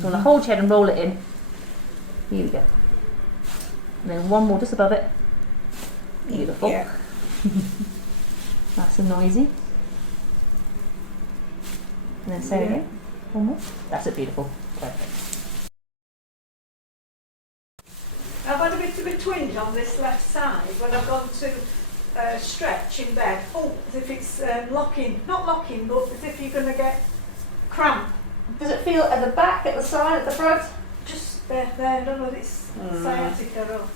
So on the whole head and roll it in. Here we go. And then one more just above it. Beautiful. Yeah. Nice and noisy. And then say it again. One more. That's it, beautiful. Perfect. I've had a bit of a twinge on this left side when I've gone to stretch in bed. Oh, as if it's locking. Not locking, but as if you're going to get cramp. Does it feel at the back, at the side, at the front? Just there, I don't know if it's sciatica or...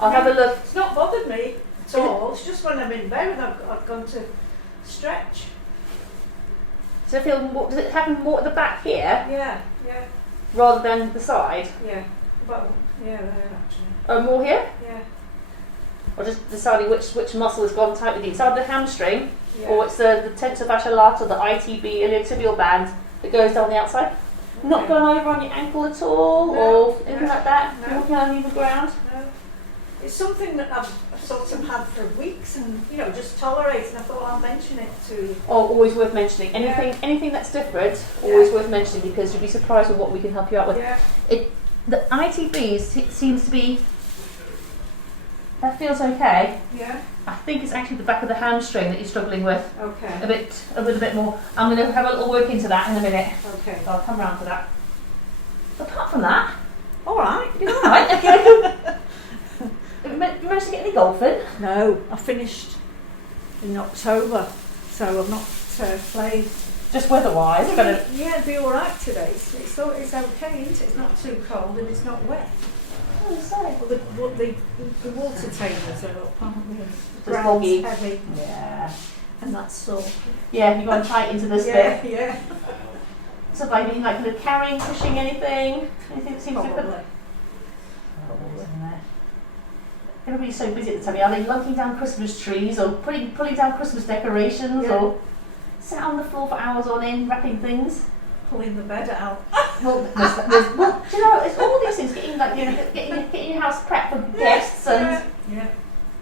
I'll have a look. It's not bothered me at all. It's just when I'm in bed and I've gone to stretch. Does it feel more, does it happen more at the back here? Yeah, yeah, Rather than the side? yeah. Well, yeah, there actually. Oh, more here? Yeah, Or just deciding which muscle has gone tight with you? It's either the hamstring, yeah. or it's the tensor fasciae lata, the ITB, iliotibial band that goes down the outside. Not going over on your ankle at all, or anything like that? No. Walking on even ground? No. It's something that I've sort of had for weeks and, you know, just tolerating. I thought I'll mention it to you. Oh, always worth mentioning. Anything that's different, always worth mentioning, because you'll be surprised with what we can help you out with. Yeah. The ITB seems to be, that feels okay. Yeah. I think it's actually the back of the hamstring that you're struggling with Okay. a little bit more. I'm going to have a little work into that in a minute. Okay. So I'll come round to that. Apart from that, All right. you're all right. You managed to get any golfing? No, I finished in October, so I've not played. Just weather-wise, kind of. Yeah, it'd be all right today. It's okay, isn't it? It's not too cold and it's not wet. Oh, sorry. Well, the water tables are up, aren't they? The Just ground's boggy. heavy, Yeah. and that's sore. Yeah, you've gone tight into this Yeah, bit. yeah. So like, are you like kind of carrying, pushing anything? Anything that seems to be Probably. Everybody's so busy at the time. Are they lunking down Christmas trees or pulling down Christmas decorations or sat on the floor for hours on end wrapping things? Pulling the bed out. Well, well, do you know, it's all these things, getting your house prepped for guests and Yeah.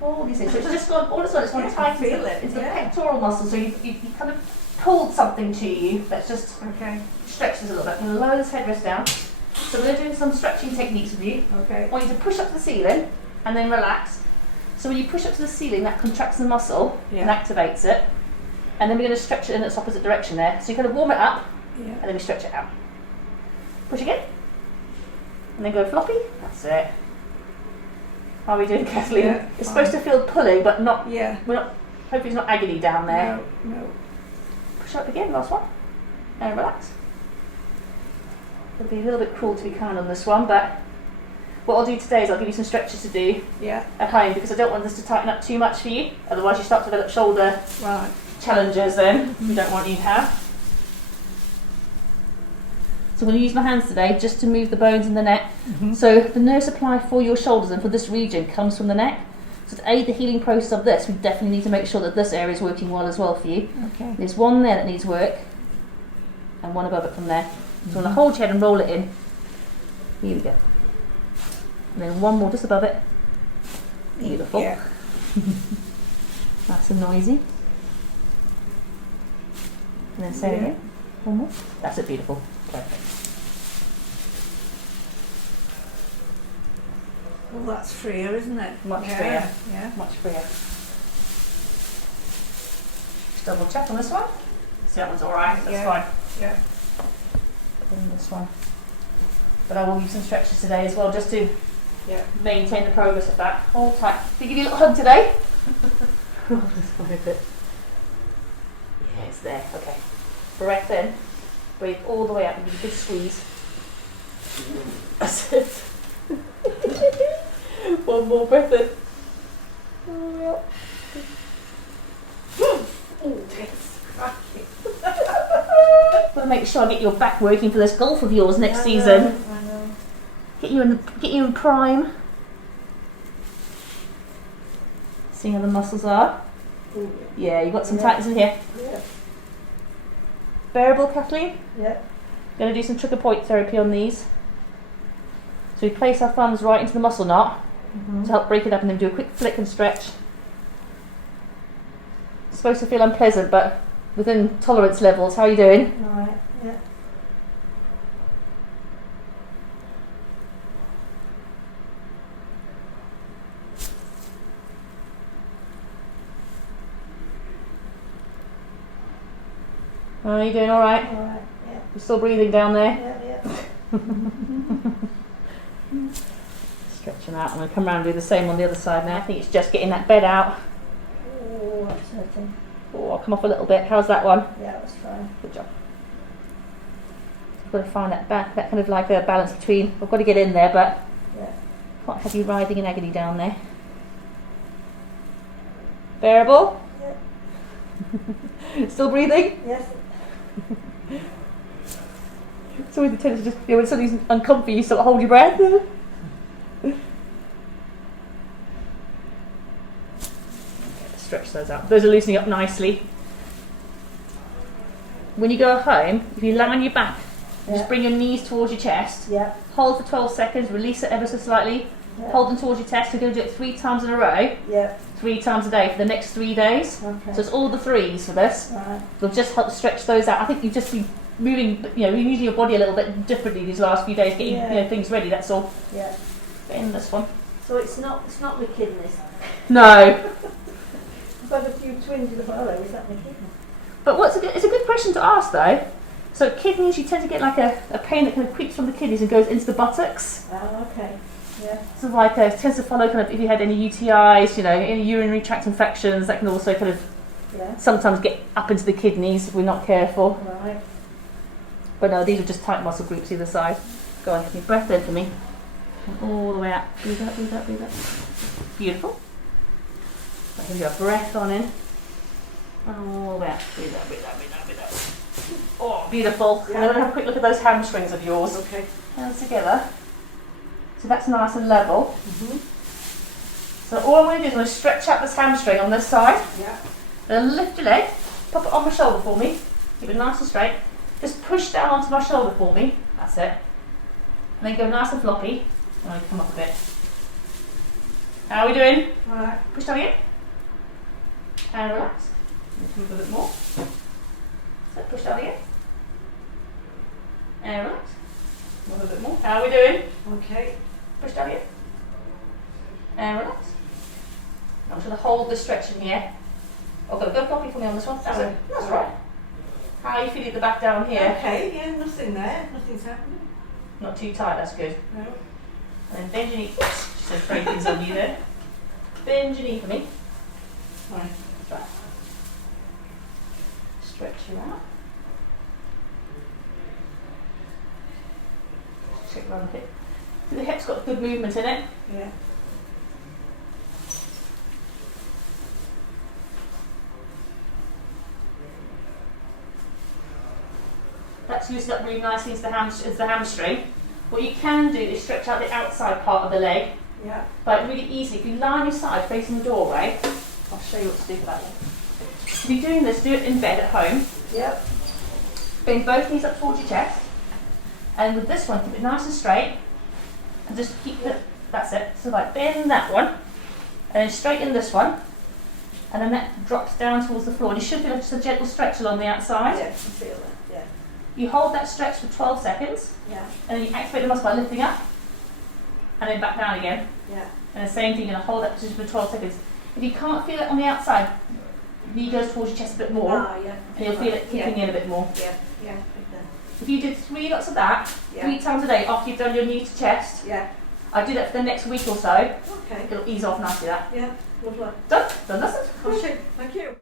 all these things. So it's just gone, all of a sudden it's gone Yeah, I tight feel it, into the yeah. pectoral muscle. So you kind of pulled something to you that's just Okay. stretched this a little bit. I'm going to lower this headrest down. So we're going to do some stretching techniques with you. Okay. I want you to push up to the ceiling and then relax. So when you push up to the ceiling, that contracts the muscle and activates it. And then we're going to stretch it in its opposite direction there. So you kind of warm it up and then we stretch it out. Push again. And then go floppy. That's it. How are we doing, Kathleen? Yeah, it's supposed to feel pulling, but not. Yeah. We're not. Hopefully, it's not agony down there. No. Push up again. Last one. And relax. It'll be a little bit cruel to be kind on this one, but what I'll do today is I'll give you some stretches to do at home, because I don't want this to tighten up too much for you. Otherwise, you start to develop shoulder challenges. Then we don't want you to have. So I'm going to use my hands today just to move the bones in the neck. So the nerve supply for your shoulders and for this region comes from the neck. So to aid the healing process of this, we definitely need to make sure that this area is working well as well for you. Okay. There's one there that needs work, and one above it from there. So I'm going to hold your head and roll it in. Here we go. And then one more just above it. Beautiful. Yeah. Nice and noisy. And then say it again. One more. That's it, beautiful. Perfect. Well, that's freer, isn't it? Much freer. Yeah. Much freer. Just double check on this one. See, that one's alright, that's fine. Yeah. And this one. But I will use some stretches today as well, just to maintain the progress of that. Hold tight. Did I give you a little hug today? Yeah, it's there. Okay. Breath in. Breathe all the way up and give a good squeeze. That's it. One more breath in. All the way up. Oh, it's cracking. I'm going to make sure I get your back working for this golf of yours next season. I know. Get you in prime. See how the muscles are. Ooh. Yeah, you've got some tightness in here. Yeah. Bearable, Kathleen? Yeah. Going to do some trigger point therapy on these. So we place our thumbs right into the muscle knot to help break it up, and then do a quick flick and stretch. It's supposed to feel unpleasant, but within tolerance levels. How are you doing? All right. Yeah. Are you doing all right? All right, yeah. You're still breathing down there? Yeah, Stretch them out. I'm going to come around and do the same on the other side now. I think it's just getting that bed out. Oh, that's hurting. Oh, I'll come off a little bit. How's that one? Yeah, that's fine. Good job. I've got to find that kind of like a balance between, I've got to get in there, but can't have you writhing in agony down there. Bearable? Yep. Still breathing? Yes. It's always the tendency to just, when something's uncomfy, you sort of hold your breath. Stretch those out. Those are loosening up nicely. When you go home, if you lie on your back, just bring your knees towards your chest. Hold for 12 seconds, release it ever so slightly. Hold them towards your chest. We're going to do it 3 times in a row. 3 times a day for the next 3 days. Okay. So it's all the 3s for this. Right. We'll just help stretch those out. I think you've just been moving, using your body a little bit differently these last few days, getting things ready. That's all. Yeah. Get in this one. So it's not my kidneys. No. I've had a few twins in the follow. Is that my kidney? But it's a good question to ask though. So kidneys, you tend to get like a pain that kind of creeps from the kidneys and goes into the buttocks. Oh, okay. Yeah. So like it tends to follow kind of if you had any UTIs, any urinary tract infections, that can also kind of sometimes get up into the kidneys if we're not careful. Right. But no, these are just tight muscle groups either side. Go on, give me breath in for me. And all the way out. Breathe out, breathe out, breathe out. Beautiful. So give you a breath on in. All the way out. Breathe out, breathe out, breathe out, breathe out. Oh, beautiful. Yeah. And then we'll have a quick look at those hamstrings of yours. Okay. Hands together. So that's nice and level. So all I'm going to do is I'm going to stretch out this hamstring on this side. Yeah. Then lift your leg, pop it on my shoulder for me. Keep it nice and straight. Just push down onto my shoulder for me. That's it. And then go nice and floppy. And I come up a bit. How are we doing? Right. Push down again. And relax. Move a bit more. So push down again. And relax. Move a bit more. How are we doing? Okay. Push down again. And relax. I'm just going to hold the stretch in here. Oh, go floppy for me on this one. That's it. That's right. How are you feeling the back down here? Okay, yeah, nothing there. Nothing's happening. Not too tight, that's good. No. And then bend your knee. Just going to throw things on you there. Bend your knee for me. Right. That's right. Stretch you out. Check around the hip. The hip's got good movement in it. Yeah. That's loosened up really nicely into the hamstring. What you can do is stretch out the outside part of the leg. Yeah. But really easy. If you lie on your side facing the doorway, I'll show you what to do for that one. If you're doing this, do it in bed at home. Yep. Bring both knees up towards your chest. And with this one, keep it nice and straight. And just keep it, that's it. So like bend that one. And then straighten this one. And then that drops down towards the floor. And you should feel just a gentle stretch along the outside. Yeah, I can feel that, yeah. You hold that stretch for 12 seconds. Yeah. And then you activate the muscle by lifting up. And then back down again. Yeah. And the same thing, you're going to hold that position for 12 seconds. If you can't feel it on the outside, knee goes towards your chest a bit more. Yeah. And you'll feel it kicking in a bit more. Yeah, yeah. If you did 3 lots of that, 3 times a day after you've done your knee to chest, I do that for the next week or so. Okay. It'll ease off nicely that. Yeah, lovely. Done? Done, that's it. Oh, shit. Thank you.